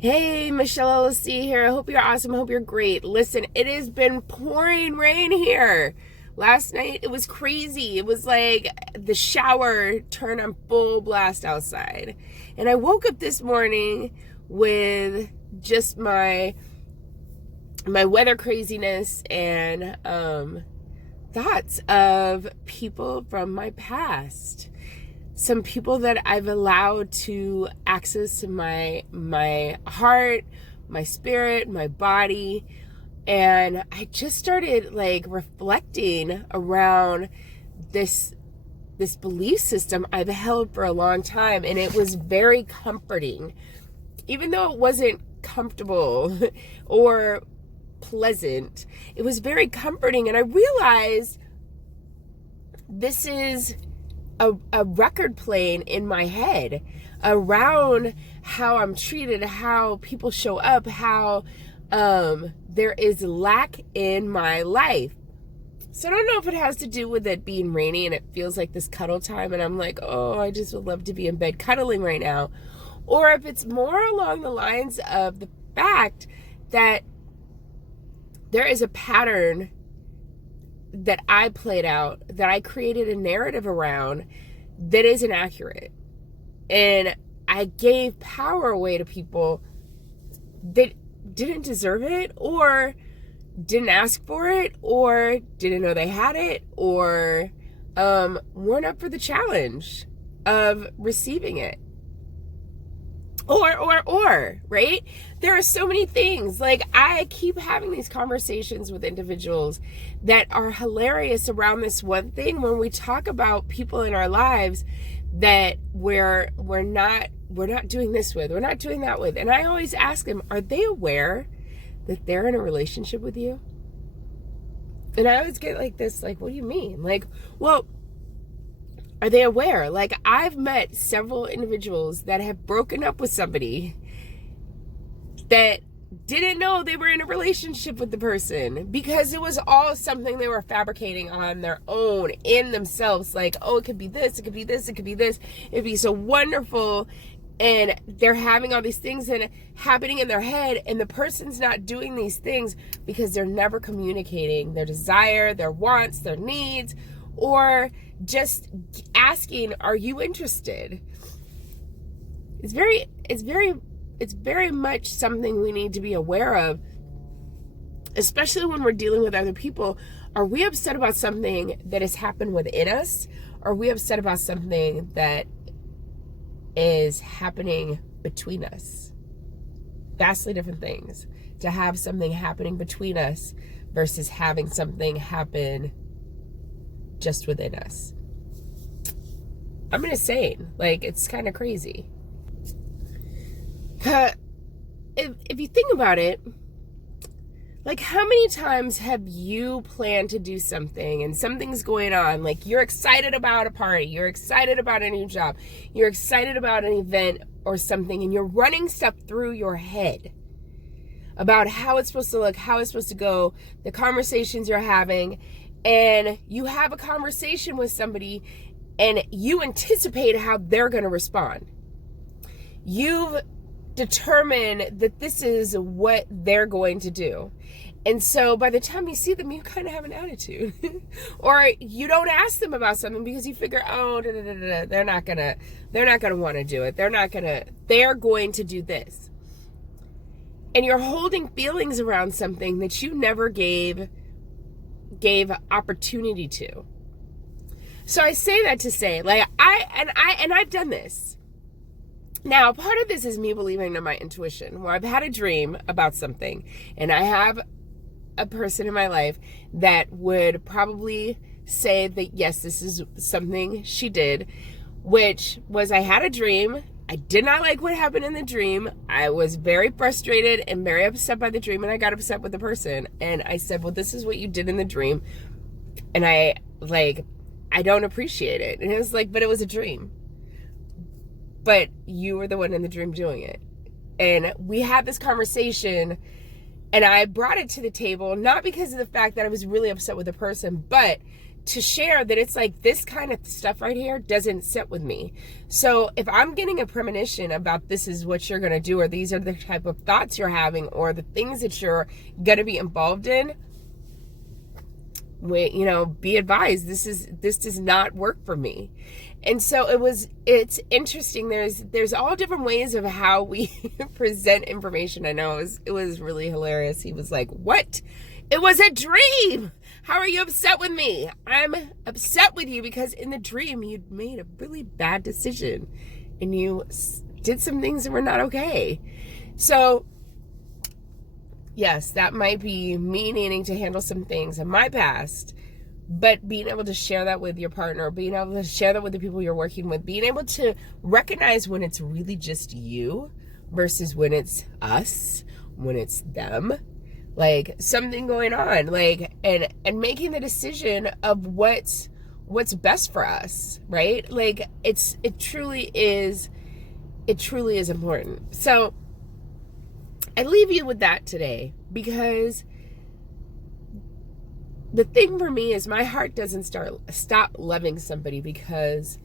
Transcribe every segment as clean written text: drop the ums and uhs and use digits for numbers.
Hey, Michelle LC here. I hope you're awesome. I hope you're great. Listen, it has been pouring rain here. Last night, it was crazy. It was like the shower turned on full blast outside. And I woke up this morning with just my weather craziness and thoughts of people from my past. Some people that I've allowed to access my heart, my spirit, my body. And I just started like reflecting around this belief system I've held for a long time, and it was very comforting. Even though it wasn't comfortable or pleasant, it was very comforting. And I realized this is a record playing in my head around how I'm treated, how people show up, how there is lack in my life. So I don't know if it has to do with it being rainy and it feels like this cuddle time and I'm like, oh, I just would love to be in bed cuddling right now. Or if it's more along the lines of the fact that there is a pattern that I played out, that I created a narrative around that isn't accurate. And I gave power away to people that didn't deserve it, or didn't ask for it, or didn't know they had it, or weren't up for the challenge of receiving it. Or, right? There are so many things. Like, I keep having these conversations with individuals that are hilarious around this one thing when we talk about people in our lives that we're not doing this with, we're not doing that with. And I always ask them, are they aware that they're in a relationship with you? And I always get like this, like, what do you mean? Like, well, are they aware? Like, I've met several individuals that have broken up with somebody that didn't know they were in a relationship with the person because it was all something they were fabricating on their own in themselves. Like, oh, it could be this, it could be this, it could be this. It'd be so wonderful. And they're having all these things and happening in their head, and the person's not doing these things because they're never communicating their desire, their wants, their needs, or just asking, are you interested? It's very much something we need to be aware of, especially when we're dealing with other people. Are we upset about something that has happened within us? Or are we upset about something that is happening between us? Vastly different things. To have something happening between us versus having something happen just within us. I'm insane. Like, it's kind of crazy. If you think about it, like, how many times have you planned to do something and something's going on? Like, you're excited about a party, you're excited about a new job, you're excited about an event or something, and you're running stuff through your head about how it's supposed to look, how it's supposed to go, the conversations you're having, and you have a conversation with somebody and you anticipate how they're going to respond. You've determined that this is what they're going to do. And so by the time you see them, you kind of have an attitude. Or you don't ask them about something because you figure, oh, they're not going to want to do it. They're going to do this. And you're holding feelings around something that you never gave opportunity to. So I say that to say, like, I've done this. Now, part of this is me believing in my intuition, where I've had a dream about something, and I have a person in my life that would probably say that, yes, this is something she did, which was, I had a dream. I did not like what happened in the dream. I was very frustrated and very upset by the dream, and I got upset with the person. And I said, well, this is what you did in the dream, and I don't appreciate it. And it was like, but it was a dream. But you were the one in the dream doing it. And we had this conversation, and I brought it to the table, not because of the fact that I was really upset with the person, but to share that it's like this kind of stuff right here doesn't sit with me. So if I'm getting a premonition about this is what you're going to do, or these are the type of thoughts you're having, or the things that you're going to be involved in, be advised, this does not work for me. And so it's interesting. There's all different ways of how we present information. I know it was really hilarious. He was like, "What? It was a dream. How are you upset with me?" I'm upset with you because in the dream you made a really bad decision and you did some things that were not okay. So yes, that might be me needing to handle some things in my past, but being able to share that with your partner, being able to share that with the people you're working with, being able to recognize when it's really just you versus when it's us, when it's them, like something going on, like, and making the decision of what's best for us, right? Like it truly is important. So I leave you with that today, because the thing for me is my heart doesn't stop loving somebody because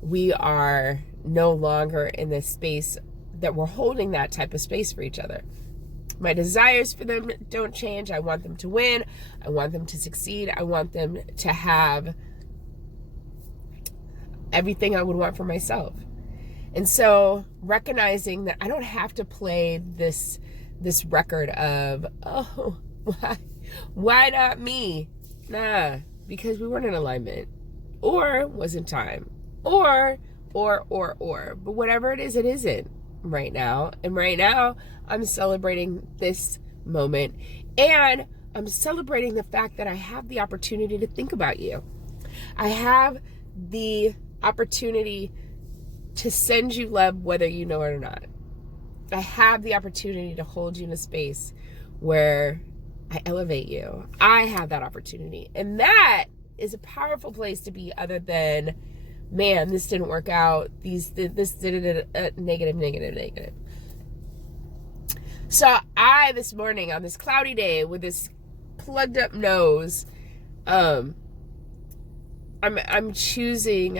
we are no longer in this space that we're holding that type of space for each other. My desires for them don't change. I want them to win. I want them to succeed. I want them to have everything I would want for myself. And so recognizing that I don't have to play this record of, oh, why not me? Nah, because we weren't in alignment, or wasn't time, or. But whatever it isn't right now. And right now, I'm celebrating this moment, and I'm celebrating the fact that I have the opportunity to think about you. I have the opportunity to send you love whether you know it or not. I have the opportunity to hold you in a space where I elevate you. I have that opportunity. And that is a powerful place to be, other than, man, this didn't work out. This did negative. So this morning on this cloudy day with this plugged up nose, I'm choosing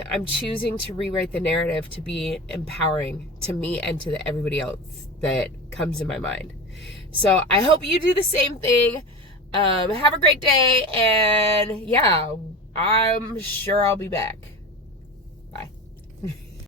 to rewrite the narrative to be empowering to me and to everybody else that comes in my mind. So I hope you do the same thing. Have a great day, and yeah, I'm sure I'll be back.